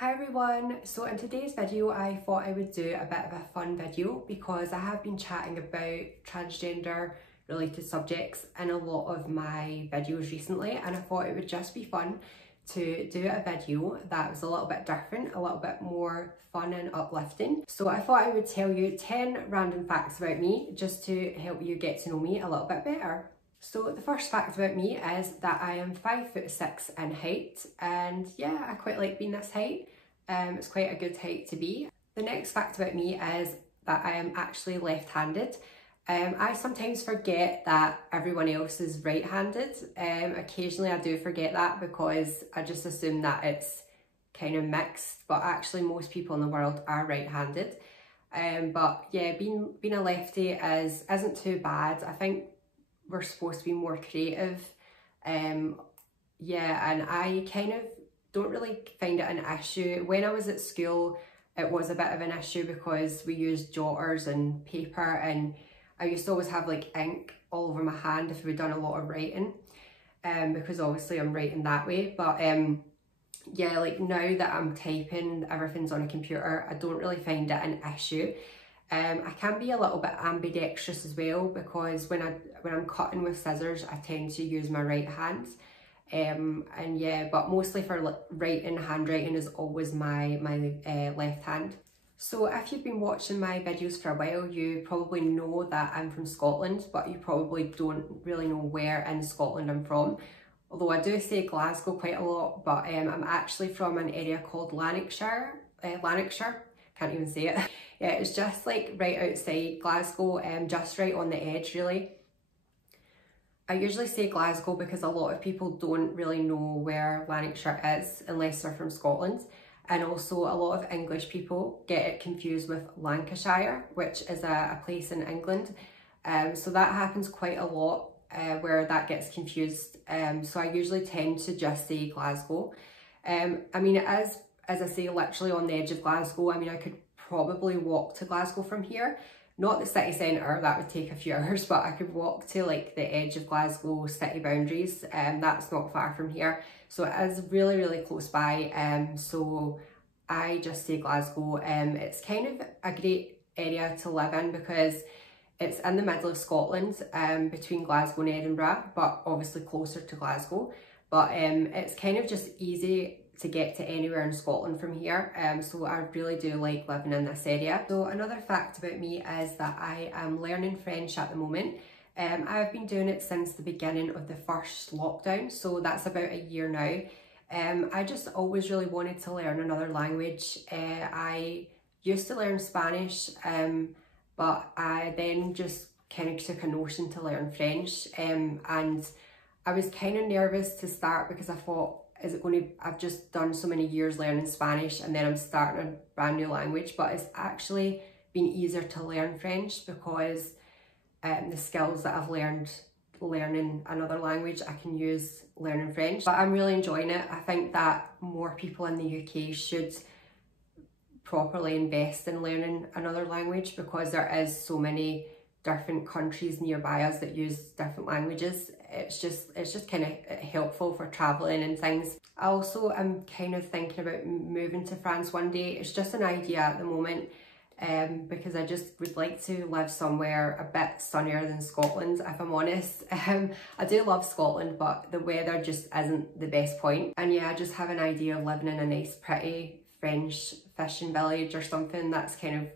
Hi everyone, so in today's video I thought I would do a bit of a fun video because I have been chatting about transgender related subjects in a lot of my videos recently, and I thought it would just be fun to do a video that was a little bit different, a little bit more fun and uplifting. So I thought I would tell you 10 random facts about me just to help you get to know me a little bit better. So the first fact about me is that I am 5'6" in height, and yeah, I quite like being this height. It's quite a good height to be. The next fact about me is that I am actually left-handed. I sometimes forget that everyone else is right-handed. Occasionally I do forget that because I just assume that it's kind of mixed, but actually most people in the world are right-handed. But yeah, being a lefty isn't too bad. I think we're supposed to be more creative. Yeah, and I kind of don't really find it an issue. When I was at school, it was a bit of an issue because we used jotters and paper, and I used to always have like ink all over my hand if we'd done a lot of writing, because obviously I'm writing that way. But yeah, like now that I'm typing, everything's on a computer, I don't really find it an issue. I can be a little bit ambidextrous as well because when I'm cutting with scissors, I tend to use my right hand. And yeah, but mostly for writing, handwriting is always my left hand. So if you've been watching my videos for a while, you probably know that I'm from Scotland, but you probably don't really know where in Scotland I'm from. Although I do say Glasgow quite a lot, but I'm actually from an area called Lanarkshire. Can't even say it. Yeah, it's just like right outside Glasgow, just right on the edge really. I usually say Glasgow because a lot of people don't really know where Lanarkshire is unless they're from Scotland. And also a lot of English people get it confused with Lancashire, which is a place in England. So that happens quite a lot where that gets confused. So I usually tend to just say Glasgow. I mean, it is, as I say, literally on the edge of Glasgow. I mean, I could probably walk to Glasgow from here. Not the city centre, that would take a few hours, but I could walk to like the edge of Glasgow city boundaries, and that's not far from here. So it is really, really close by. So I just say Glasgow. It's kind of a great area to live in because it's in the middle of Scotland, between Glasgow and Edinburgh, but obviously closer to Glasgow. But it's kind of just easy to get to anywhere in Scotland from here, so I really do like living in this area. So another fact about me is that I am learning French at the moment. I've been doing it since the beginning of the first lockdown, so that's about a year now. I just always really wanted to learn another language. I used to learn Spanish, but I then just kind of took a notion to learn French, and I was kind of nervous to start because I thought, I've just done so many years learning Spanish and then I'm starting a brand new language, but it's actually been easier to learn French because the skills that I've learned learning another language, I can use learning French. But I'm really enjoying it. I think that more people in the UK should properly invest in learning another language because there is so many different countries nearby us that use different languages. It's just kind of helpful for traveling and things. I also am kind of thinking about moving to France one day. It's just an idea at the moment, because I just would like to live somewhere a bit sunnier than Scotland, if I'm honest. I do love Scotland, but the weather just isn't the best point. And yeah, I just have an idea of living in a nice pretty French fishing village or something. That's kind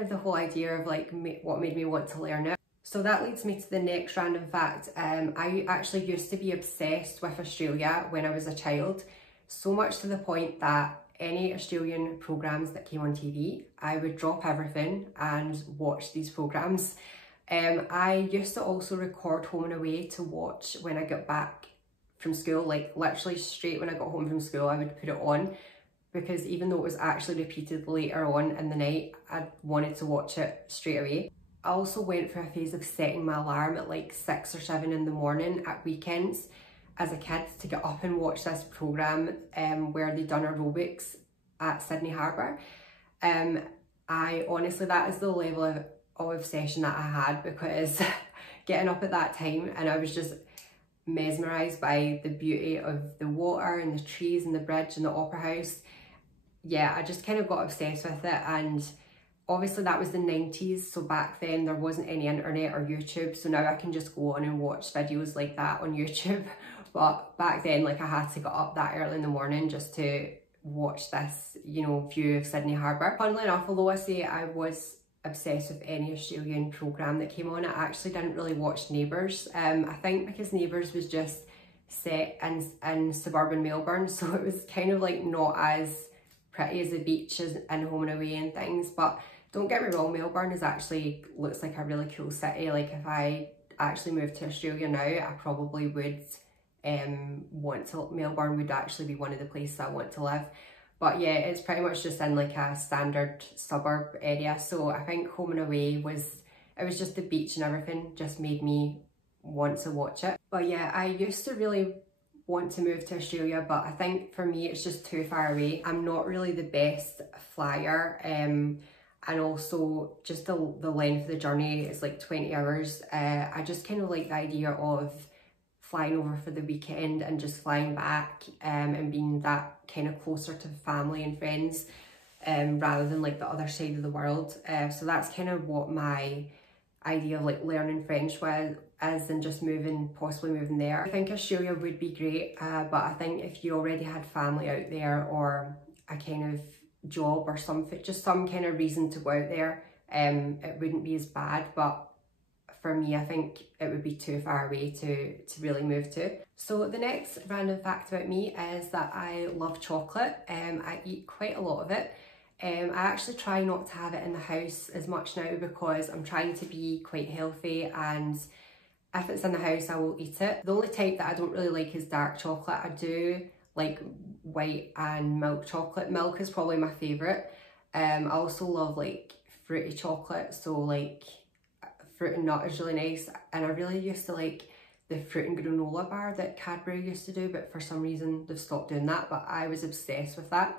of the whole idea of like what made me want to learn it. So that leads me to the next random fact. I actually used to be obsessed with Australia when I was a child, so much to the point that any Australian programmes that came on TV, I would drop everything and watch these programmes. I used to also record Home and Away to watch when I got back from school, like literally straight when I got home from school, I would put it on because even though it was actually repeated later on in the night, I wanted to watch it straight away. I also went through a phase of setting my alarm at like 6 or 7 in the morning at weekends as a kid to get up and watch this programme where they done aerobics at Sydney Harbour. I honestly, that is the level of obsession that I had because getting up at that time, and I was just mesmerised by the beauty of the water and the trees and the bridge and the opera house. yeah, I just kind of got obsessed with it. And obviously that was the 90s, so back then there wasn't any internet or YouTube, so now I can just go on and watch videos like that on YouTube. But back then, like, I had to get up that early in the morning just to watch this, you know, view of Sydney Harbour. Funnily enough, although I say I was obsessed with any Australian programme that came on, I actually didn't really watch Neighbours. I think because Neighbours was just set in suburban Melbourne, so it was kind of like not as pretty as the beaches and Home and Away and things. But don't get me wrong, Melbourne is actually looks like a really cool city. Like, if I actually moved to Australia now, I probably would Melbourne would actually be one of the places I want to live. But yeah, it's pretty much just in like a standard suburb area. So I think Home and Away it was just the beach and everything just made me want to watch it. But yeah, I used to really want to move to Australia, but I think for me it's just too far away. I'm not really the best flyer, and also just the length of the journey is like 20 hours. I just kind of like the idea of flying over for the weekend and just flying back, and being that kind of closer to family and friends, rather than like the other side of the world. So that's kind of what my idea of like learning French was, and just possibly moving there. I think Australia would be great, but I think if you already had family out there or a kind of job or something, just some kind of reason to go out there, it wouldn't be as bad. But for me, I think it would be too far away to really move to. So the next random fact about me is that I love chocolate. I eat quite a lot of it. I actually try not to have it in the house as much now because I'm trying to be quite healthy, and if it's in the house I will eat it. The only type that I don't really like is dark chocolate. I do like white and milk chocolate. Milk is probably my favourite. I also love like fruity chocolate, so like fruit and nut is really nice. And I really used to like the fruit and granola bar that Cadbury used to do, but for some reason they've stopped doing that, but I was obsessed with that.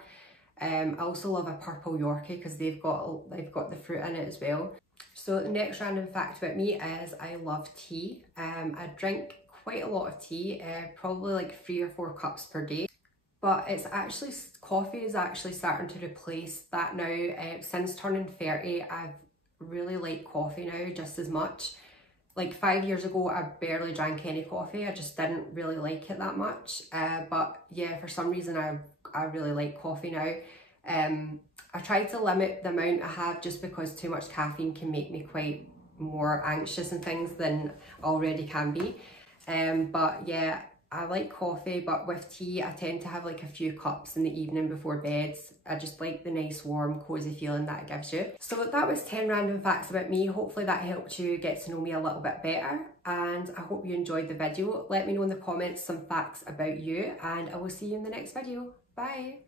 I also love a purple Yorkie because they've got the fruit in it as well. So the next random fact about me is I love tea. I drink quite a lot of tea, probably like 3 or 4 cups per day. But coffee is actually starting to replace that now. Since turning 30, I've really liked coffee now just as much. Like 5 years ago, I barely drank any coffee. I just didn't really like it that much. But yeah, for some reason, I really like coffee now. I try to limit the amount I have just because too much caffeine can make me quite more anxious and things than already can be. But yeah, I like coffee, but with tea, I tend to have like a few cups in the evening before bed. I just like the nice, warm, cozy feeling that it gives you. So that was 10 random facts about me. Hopefully that helped you get to know me a little bit better, and I hope you enjoyed the video. Let me know in the comments some facts about you, and I will see you in the next video. Bye!